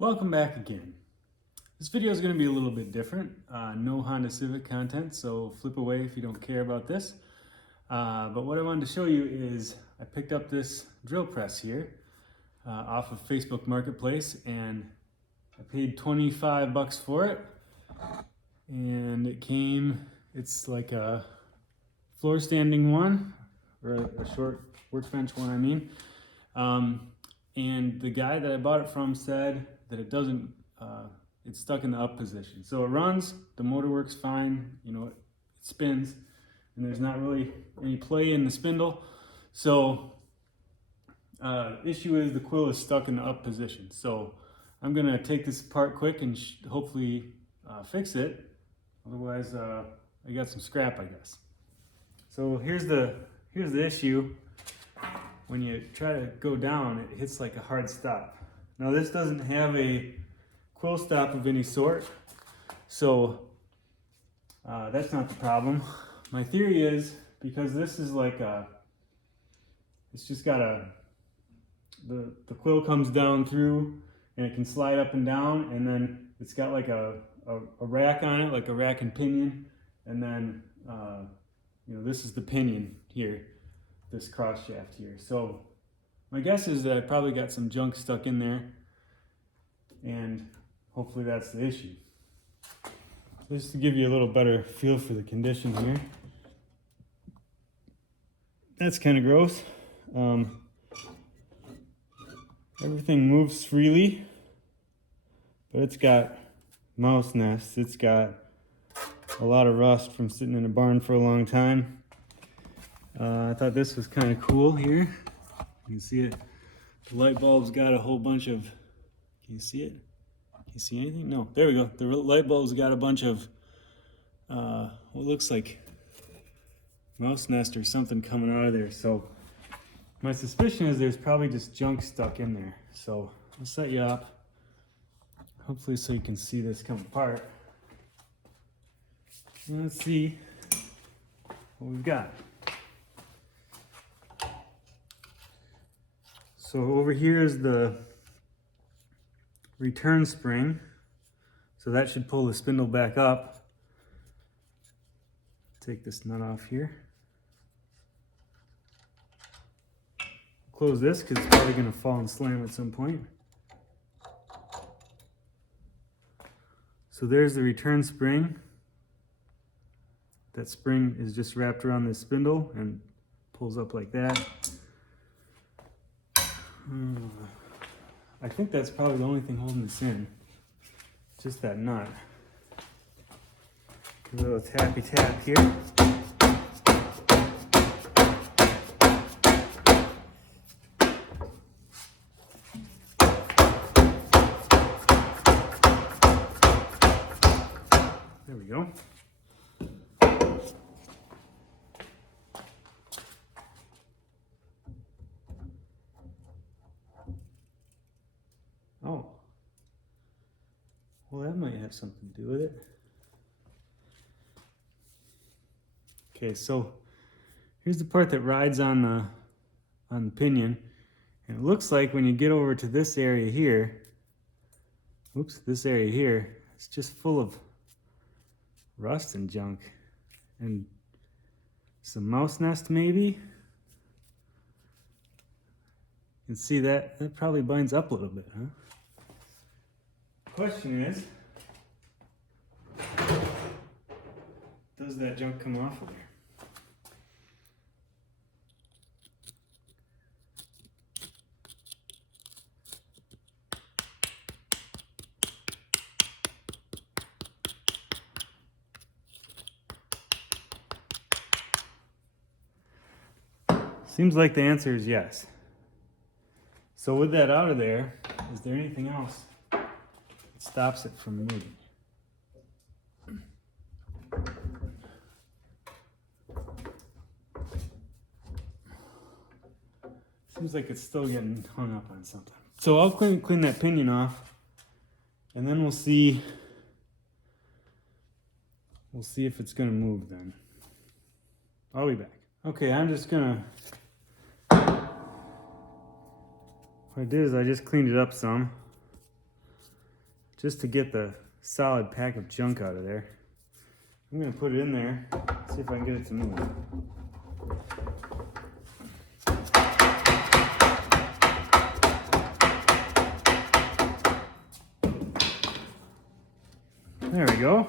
Welcome back again. This video is going to be a little bit different. No Honda Civic content, so flip away if you don't care about this. But what I wanted to show you is I picked up this drill press here off of Facebook Marketplace, and I paid 25 bucks for it. And it's like a floor standing one, or a short workbench one, I mean. And the guy that I bought it from said that it doesn't, it's stuck in the up position. So it runs, the motor works fine, it spins, and there's not really any play in the spindle. So issue is the quill is stuck in the up position. So I'm gonna take this apart quick and hopefully fix it. Otherwise, I got some scrap, I guess. So here's the issue. When you try to go down, it hits like a hard stop. Now this doesn't have a quill stop of any sort, so that's not the problem. My theory is, because this is like it's just got the quill comes down through and it can slide up and down, and then it's got like a rack on it, like a rack and pinion, and then this is the pinion here, this cross shaft here. So my guess is that I probably got some junk stuck in there, and hopefully that's the issue. Just to give you a little better feel for the condition here. That's kind of gross. Everything moves freely, but it's got mouse nests. It's got a lot of rust from sitting in a barn for a long time. I thought this was kind of cool here. You can see it. The light bulb's got a whole bunch of, can you see it? Can you see anything? No, there we go. The light bulb's got a bunch of what looks like mouse nest or something coming out of there. So my suspicion is there's probably just junk stuck in there. So I'll set you up, hopefully so you can see this come apart. And let's see what we've got. So over here is the return spring. So that should pull the spindle back up. Take this nut off here. Close this because it's probably going to fall and slam at some point. So there's the return spring. That spring is just wrapped around this spindle and pulls up like that. I think that's probably the only thing holding this in. Just that nut. Give it a little tappy tap here. There we go. Oh, well, that might have something to do with it. Okay, so here's the part that rides on the pinion, and it looks like when you get over to this area here, this area here, it's just full of rust and junk, and some mouse nest maybe. You can see that probably binds up a little bit, huh? Question is, does that junk come off of there? Seems like the answer is yes. So with that out of there, is there anything else that stops it from moving? Seems like it's still getting hung up on something. So I'll clean that pinion off, and then we'll see if it's gonna move then. I'll be back. Okay, I'm just gonna, what I did is I just cleaned it up some. just to get the solid pack of junk out of there. I'm gonna put it in there, see if I can get it to move. There we go.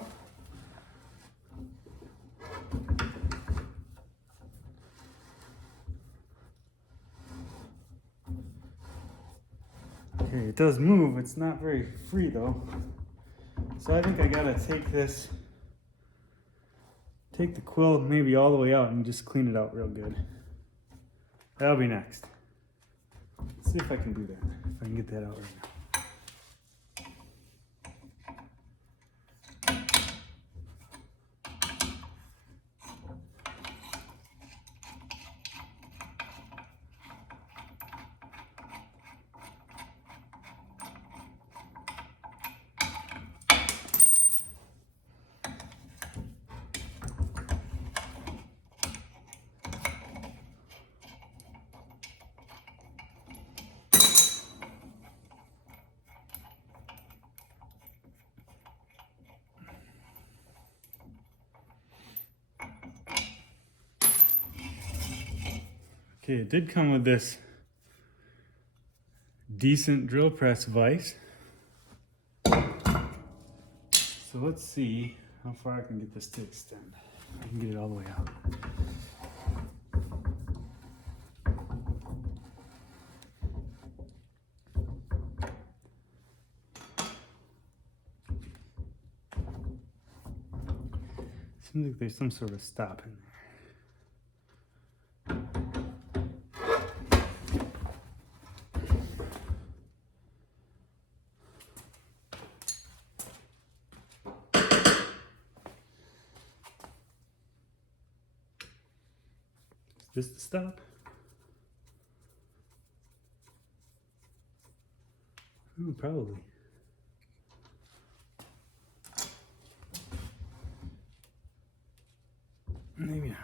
Okay, it does move. It's not very free though. So I think I gotta take the quill maybe all the way out and just clean it out real good. That'll be next. Let's see if I can do that. If I can get that out right now. Okay, it did come with this decent drill press vise. So let's see how far I can get this to extend. I can get it all the way out. Seems like there's some sort of stop in there. Is this the stop? Oh, probably. Maybe not.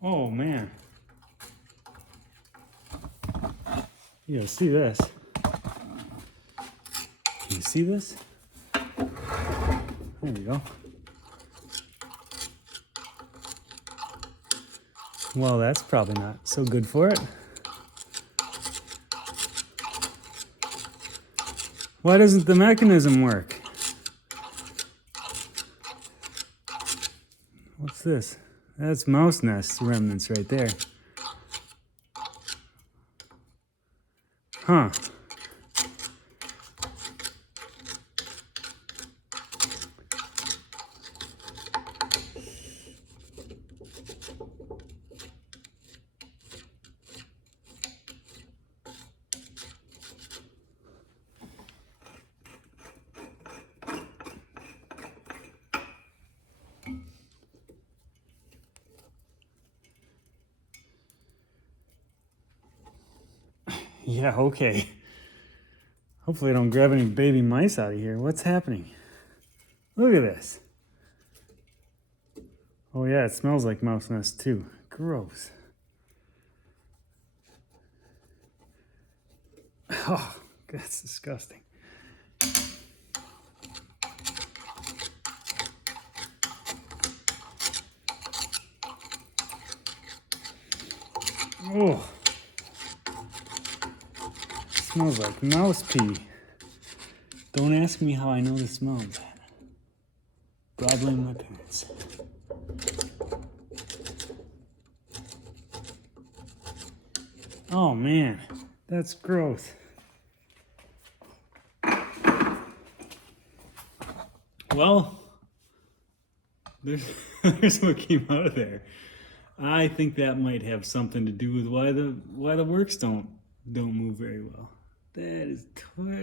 Oh man. You gotta see this. Can you see this? There we go. Well, that's probably not so good for it. Why doesn't the mechanism work? What's this? That's mouse nest remnants right there. Huh. Yeah, okay. Hopefully I don't grab any baby mice out of here. What's happening? Look at this. Oh yeah, it smells like mouse nest too. Gross. Oh, that's disgusting. Oh. Smells like mouse pee. Don't ask me how I know this smells. But I blame my parents. Oh man, that's gross. Well, there's what came out of there. I think that might have something to do with why the works don't move very well. That is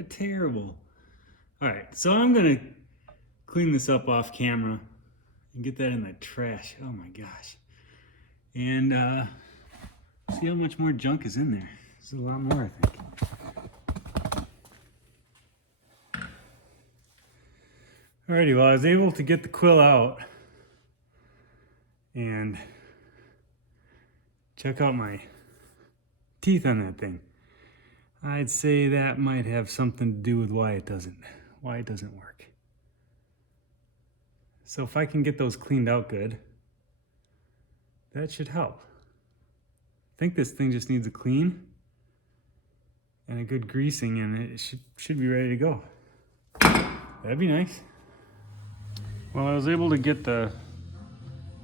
terrible. All right, so I'm gonna clean this up off camera and get that in the trash. Oh my gosh. And see See how much more junk is in there. This is a lot more, I think. Alrighty, well, I was able to get the quill out and check out my teeth on that thing. I'd say that might have something to do with why it doesn't work. So if I can get those cleaned out good, that should help. I think this thing just needs a clean and a good greasing, and it should be ready to go. That'd be nice. Well, I was able to get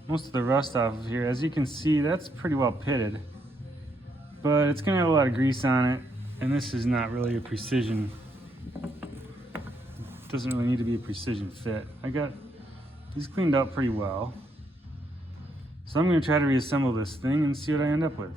most of the rust off of here. As you can see, that's pretty well pitted, but it's gonna have a lot of grease on it, and this is not really a precision. It doesn't really need to be a precision fit. I got these cleaned out pretty well. So I'm gonna try to reassemble this thing and see what I end up with.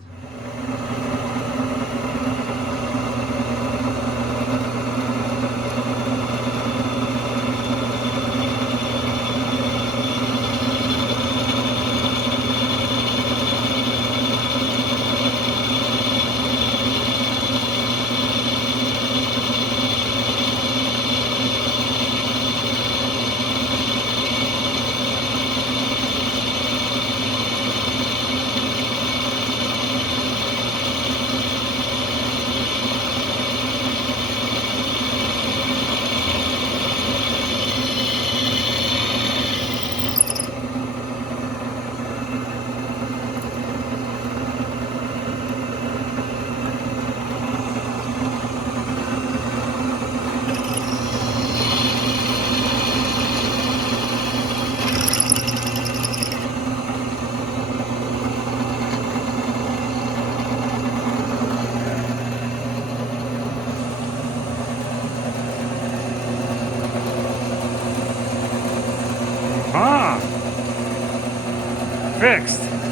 Fixed.